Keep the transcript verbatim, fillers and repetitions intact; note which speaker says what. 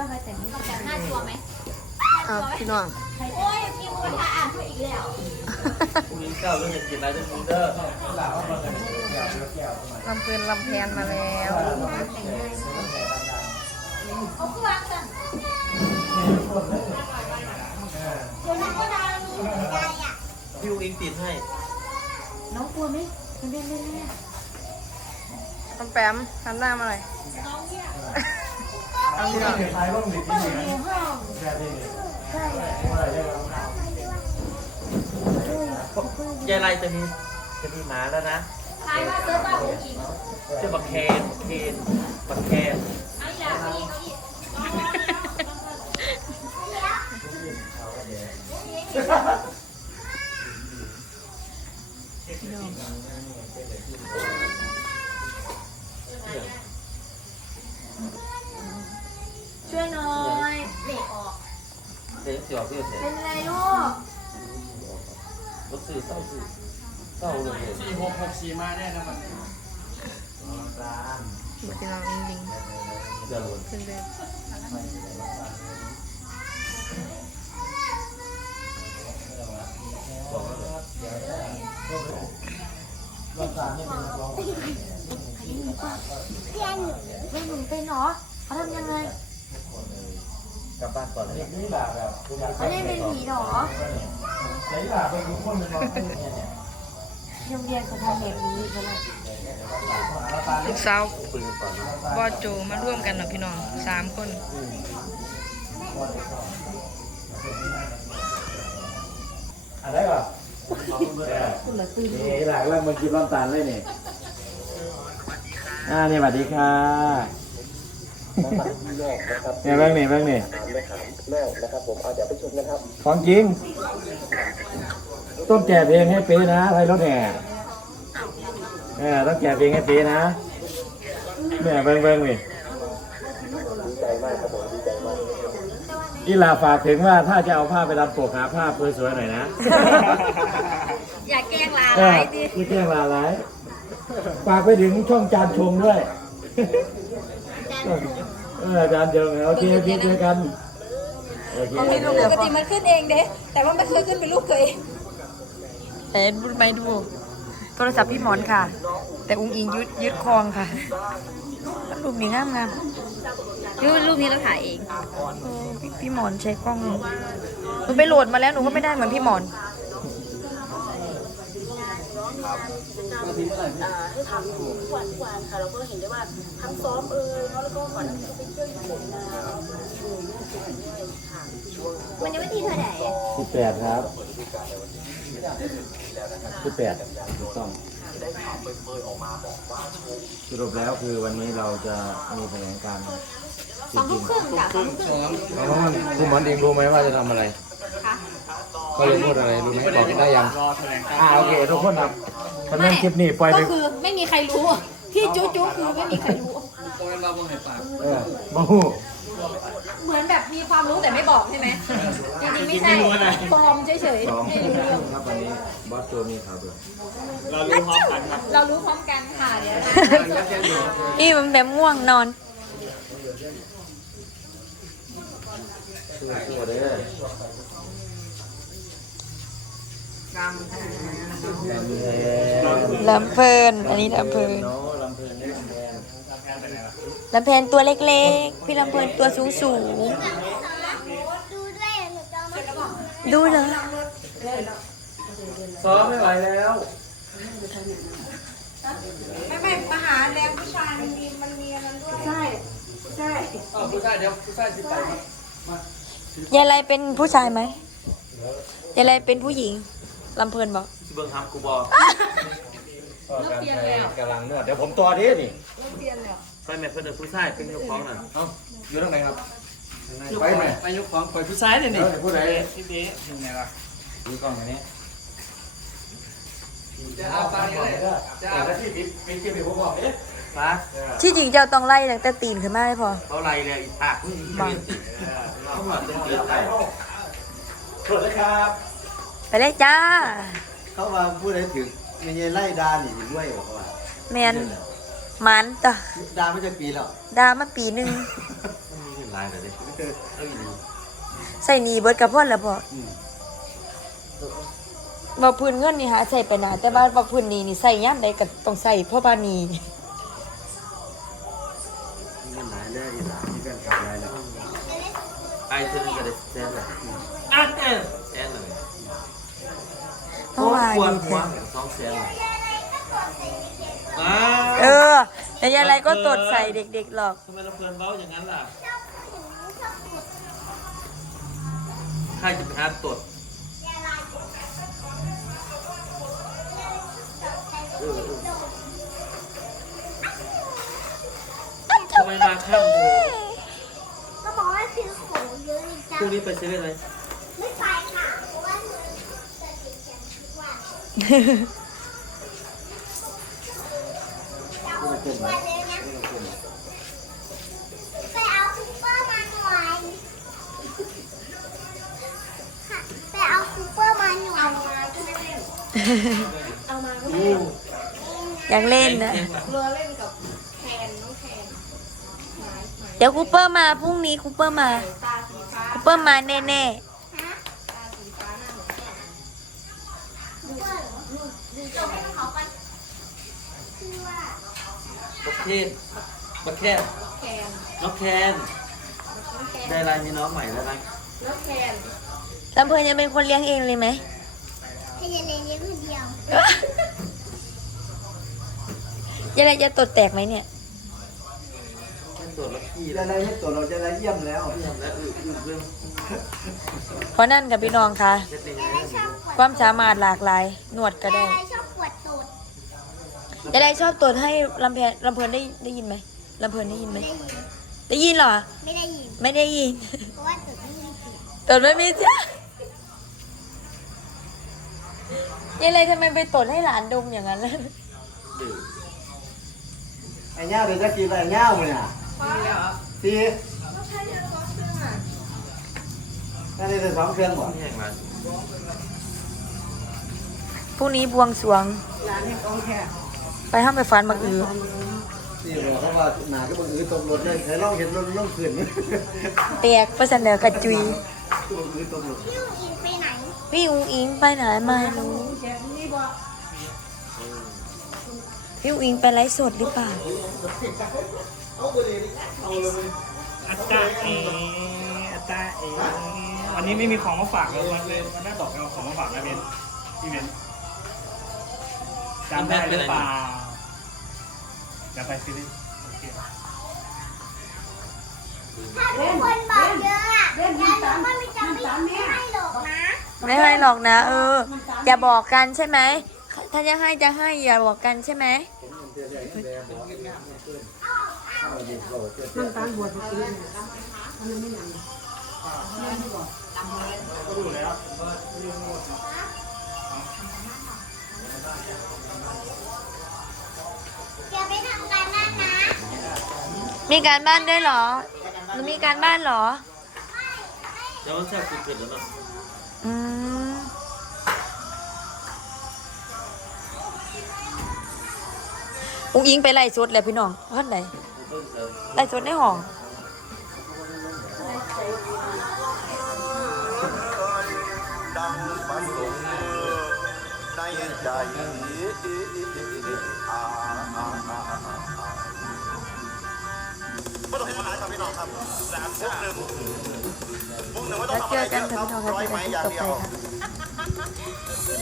Speaker 1: ว่าใครแต่งไม่แต่งหน้าตัวไหม
Speaker 2: อ้าวพี่น้อง
Speaker 1: โอ้ยมีคนมาอ่านเขาอีกแล้ว
Speaker 3: พรุ่งนี้เก้าเรื่องจะกินอะไรจะกินเด้อ
Speaker 2: ลำเพลินลำแพนมาแล้ว
Speaker 1: เขาคือวางกันเดี๋ยวน้องก็ดังใจอ่ะ
Speaker 3: พี่อุ้งอิงติดให้
Speaker 1: น้องกลัวไหมมันเล่นเล่นเล่น
Speaker 2: ต้องแปมหันหน้ามาเลย
Speaker 1: น้องเนี่ย
Speaker 2: เอาพี่น้อง
Speaker 1: เปิดอยู่ห้องใช่
Speaker 3: ยายไรจะมีจะมีหมาแล้วนะ
Speaker 1: ทายว่าเซิร์ฟว่าผู้หญิง
Speaker 3: ชื่อบักแคนเคนบักแคน
Speaker 1: ไอ้ยาพี่เขาอีกช่วยหน่อยเบรกออก
Speaker 3: เด็กเสียวเสียวเสีย
Speaker 1: เป็นไรลูก
Speaker 3: รถสื่อเศร้าสื่อเศร้าเลย
Speaker 4: สี่หกหกสี่มาแน่นะมัน
Speaker 2: พี่น้องจริง
Speaker 3: เดือดร้อน
Speaker 2: ขึ้นเลย
Speaker 1: พี่แอนไม่หนุนเป็นหรอเขาทำยังไง
Speaker 3: กลับบ้านก่อนเลย
Speaker 1: เขาเล่นเป็นผีหรอโรงเรียนเขาทำแบบนี้เขาเลย
Speaker 2: ลูกสาว
Speaker 3: คุยกันก่อนนะ
Speaker 2: บอโจมาร่วมกันเนาะพี่น้องสามคน
Speaker 5: อะไรก่อนนี่หลักเรื่องมันกินร้อนตาลเลยนี่อ่านี่สวัสดีค่ะเนี่ยเรื่องนี่เรื่องนี่ของจริงต้องแก่เพลงให้เป๊ะนะไทยรถแห่เออต้องแก่เพลงให้เป๊ะนะเนี่ยเบิ่งเบิ่งนี่อีลาฝากถึงว่าถ้าจะเอาผ้าไปรับปกหาผ้าสวยๆหน่อยนะ
Speaker 1: อย่าแกล้งลาไรดิ
Speaker 5: อย่าแกล้งลาไรฝากไปถึงช่องจานชงด้วยเอออาจารย์เจอโอเคพี่เจอกันโอเค
Speaker 1: ปกติมันขึ้นเองเด้แต่ว่าไม่เคยขึ้นเป็นลูกเคย
Speaker 2: แต่ดูไปดูโทรศัพท์พี่หมอนค่ะแต่อุ้งอิงยึดยึดคลองค่ะรูปนี้งามงาม
Speaker 1: รูปรูปนี้เราถ่ายเอง
Speaker 2: พี่หมอนใช้กล้องหนูไปโหลดมาแล้วหนูก็ไม่ได้เหมือนพี่หมอน
Speaker 6: ให้ทำทุกวันทุกวันค่ะเราก็เห็นได้ว่าทั้งซ้อมเออแล้วก็ก่อนที่จะไปเที่ยวญี่ปุ่นมา
Speaker 1: วันนี้วันที่เท่าไหร่
Speaker 5: สิบแปดครับสิบแปดถูกต้องสรุปแล้วคือวันนี้เราจะมีแถลงการ
Speaker 1: สองทุ่มครึ่งจ้ะสองทุ่มครึ่ง
Speaker 5: แล้วคุณหมอนเองรู้ไหมว่าจะทำอะไรเขาเลยพูดอะไรรู้ไหมบอกได้ยังอ่าโอเคทุกคนครับคอนเทนต์คลิปนี้ปล่อยไป
Speaker 1: ก็คือไม่มีใครรู้พี่จุ๊จุ๊คือไม่มีใครรู้
Speaker 5: เออมาหู
Speaker 1: เหมือนแบบมีความรู้แต่ไม่บอกใช่ไหมจริงๆไม่ใช่ฟอร์มเฉยๆไม่รู้เรื่อง
Speaker 5: ครับวันนี้บอสโจมีข่าวด่วน
Speaker 4: เรารู้พร้อมกันครับ
Speaker 1: เรารู้พร้อมกันค่ะเดี๋ยว
Speaker 2: พี่มันแบบง่วงนอน
Speaker 5: สู้ๆเด้อ
Speaker 2: ลำเพลินอันนี้ลำเพลินลำเพลินตัวเล็กๆพี่ลำเพลินตัวสูงสูงดูเลย
Speaker 3: ซ้อมไม่ไหวแล้ว
Speaker 1: ไม่ไม่มาหาแรงผู้ชายมันมีมันมีอะไรด้วยใช่ใช่
Speaker 4: ผู้ชายเดี๋ยวผู้ชายสิไป
Speaker 2: ยายไรเป็นผู้ชายไหมยายไรเป็นผู้หญิงลำเพลินบอก
Speaker 3: เบิ้งทำกูบอก
Speaker 5: กำลังนวดเดี๋ยวผมตัวนี้นี่
Speaker 3: ไปแม่เพื่อนผู้ชายเป็นยกของน่ะ
Speaker 5: เอ้าอยู่ตรงไหนครับ
Speaker 4: ไปไหมไปยกของปล่อยผู้ชายเนี่ยนี่
Speaker 5: ผู้ใด
Speaker 4: พี่เบ๊ยังไงล่ะ
Speaker 5: ดูกล้องอย่างนี้
Speaker 4: จะเอาไปอะไรจะเอา
Speaker 5: ที่ปิดปิดปิดผมบอกเอ๊ะ
Speaker 3: มา
Speaker 2: ที่จริงเจ้าต้องไล่ตั้งแต่ตีนขึ้นมาได้พอ
Speaker 3: เขาไล่เลยอีปากบังเขาหมดเต็มที่ไป
Speaker 5: สวัสดีครับ
Speaker 2: ไปเลยจ้า
Speaker 5: เขามาพูดอะไรถึงไม่ใช่ไล่ดาหนีด้วยบอกว่า
Speaker 2: แมนมันจ้ะ
Speaker 5: ดาไม่จะปีแล้ว
Speaker 2: ดามาปีหนึ่ง
Speaker 3: ลายแต่เด็กเอ้ยดี
Speaker 2: ใส่หนีเบิดกับพ่อแล้วพ่อบ่พื้นเงินนี่หาใส่ไปหนาแต่ว่าบ่พื้นนี้นี่ใส่ย่ำใดก็ต้องใส่เพราะว่านี่
Speaker 5: มันหลายแล้วอีหลานที่กันขับหลายแล้ว
Speaker 3: ไอ้เธอจะได้แซนเลยอ่ะแซนแซนเลย
Speaker 2: เพราะว่า
Speaker 3: ควร
Speaker 2: นี่
Speaker 3: หัวสองแซนเลยอ้า
Speaker 2: เออแต่ยังไงก็ตดใส่เด็กๆหรอก
Speaker 3: ทำไมเราเพลินเบ้าอย่างนั้นล่ะใครจะไปหาตดทำไมมาข้ามเธอ
Speaker 7: ก็บอกว่าซื้อของเยอะเลยจ้ะ
Speaker 3: พรุ่งนี้ไปเซเว่นไหม
Speaker 7: ไม่ไปค่ะเพราะว่าหนูจะติดแขนทุกวันจะเอาทุกวันเลยนะไปเอาคูเปอร์มาหน่อยค่ะไปเอาคูเปอร์มาหน่อยเอามาก็ไม่เล่นเอามาก็ไม่
Speaker 3: อู้
Speaker 7: เล่น
Speaker 2: ยังเล่นนะ
Speaker 1: เรือเล่นกับแคนน้องแคน
Speaker 2: เดี๋ยวคูเปอร์มาพรุ่งนี้คูเปอร์มา
Speaker 1: ตาสีฟ้า
Speaker 2: คูเปอร์มาแน่
Speaker 7: ฮะ
Speaker 1: ตาสีฟ้าหน้าเหมือนแคน
Speaker 7: คูเปอร์เหรอดูจบให้เขากันชื่อว่า
Speaker 3: บักเทนบักแคน
Speaker 1: แคน
Speaker 3: น้องแคน
Speaker 1: น้องแคน
Speaker 3: ได้รายมีน้องใหม่แล้วนะ
Speaker 1: แล้วแคน
Speaker 2: ๆลำเพลินจะเป็นคนเลี้ยงเองเลยไหม
Speaker 7: ให้ยายเลนเลี้ยงคนเดียว
Speaker 2: ยังไงจะตดแตกไหมเนี่ย
Speaker 3: แค่ตรวจแล้วขี้
Speaker 5: จะ
Speaker 3: แล้ว
Speaker 5: ได้ให้ตัวเราจะได้เยี่ยมแล้ว
Speaker 3: เรื่องและอึอึเรื่อง
Speaker 2: เพราะนั่นกับพี่น้องค่ะ
Speaker 3: เช็ดเอง
Speaker 7: ยาย
Speaker 3: เล
Speaker 7: ได้
Speaker 3: ย
Speaker 7: ชอบปวด
Speaker 2: ความสามารถหลากหลาย หนวดก็
Speaker 7: ยา
Speaker 2: ได้
Speaker 7: ยได้ชอบปวดตูด
Speaker 2: จะได้ชอบตดให้ลำเพลินลำเพลินได้ได้ยินไหมลำเพลินได้ยินไหม
Speaker 7: ไม่ได้ยิน
Speaker 2: ได้ยินเหรอ
Speaker 7: ไม่ได้ยิน
Speaker 2: ไม่ได้ยิน
Speaker 7: เพราะว่าตูดไม่มีเสียง
Speaker 2: ตดไม่มีจ้ะยังไงทำไมไปตดให้หลานดมอย่างนั้นล่ะ
Speaker 3: ดื้อ
Speaker 5: ไอ้เง่าเดี๋ยวจะกินอะไรเง่าเนี่ยทีนั่นนี่จะสองเครื่องบ่
Speaker 3: แห้งมา
Speaker 2: พรุ่งนี้บวงสรวง ไปห้ามไปฟันบักอือ
Speaker 5: นี่บอกเขาว่าหนาก็บังเอิญตกรถเลยใครลองเห็นรถล่องขึ้น
Speaker 2: แตกประสันเดอกระจุย
Speaker 5: บังเอิญตกรถ
Speaker 7: พี่ลูกอินไปไหน
Speaker 2: พี่อุ้งอิงไปไหนไม่รู้ พี่อุ้งอิงไปไลฟ์สดหรือเปล่า
Speaker 8: อาจารย์เออาจารย์เอวันนี้ไม่มีของมาฝากเลยวันเลยวันหน้าตกเอาของมาฝากนะเบนพี่เบนจำได้หรือเปล่าเดี๋ยวไปซื้อโอเค
Speaker 7: ถ้าทุกคนบอกเยอะอะยายรู้ว่ามีจะไม่ให้หรอกนะ
Speaker 2: ไม่ให้หรอกนะ เออ อย่าบอกกันใช่ไหม ถ้าจะให้จะให้อย่าบอกกันใช่ไหม
Speaker 7: อย่าไปทำการบ้านนะ
Speaker 2: มีการบ้านด้วยเหรอหนูมีการบ้านเหรอ
Speaker 3: แล้วมันแซ่บสุดๆแล้วเนาะ
Speaker 2: อืมอุ้งอิงไปไล่สดเลยพี่น้องท่านไหนไล่สดในห้อง
Speaker 9: ดังประสงค์ในใจอ่าอ่าอ่าอ่าไม่ต้องเห็นมาหลายครับพี่น้องครับสามพวกหนึ่งพวกหนึ่งไม่ต้อง
Speaker 2: แล้ว
Speaker 9: ทำ
Speaker 2: เจ
Speaker 9: อะไร
Speaker 2: อ
Speaker 9: เย
Speaker 2: กัน
Speaker 9: อะ
Speaker 2: ค่ะ
Speaker 9: ครับ
Speaker 2: พี่น้องครับ
Speaker 9: ร้อย
Speaker 2: เจอ
Speaker 9: ไม้
Speaker 2: กัน
Speaker 9: อ
Speaker 2: ที่
Speaker 9: ย่าง
Speaker 2: ต่อ
Speaker 9: เดี
Speaker 2: ไป
Speaker 9: ยว
Speaker 2: ค่ะ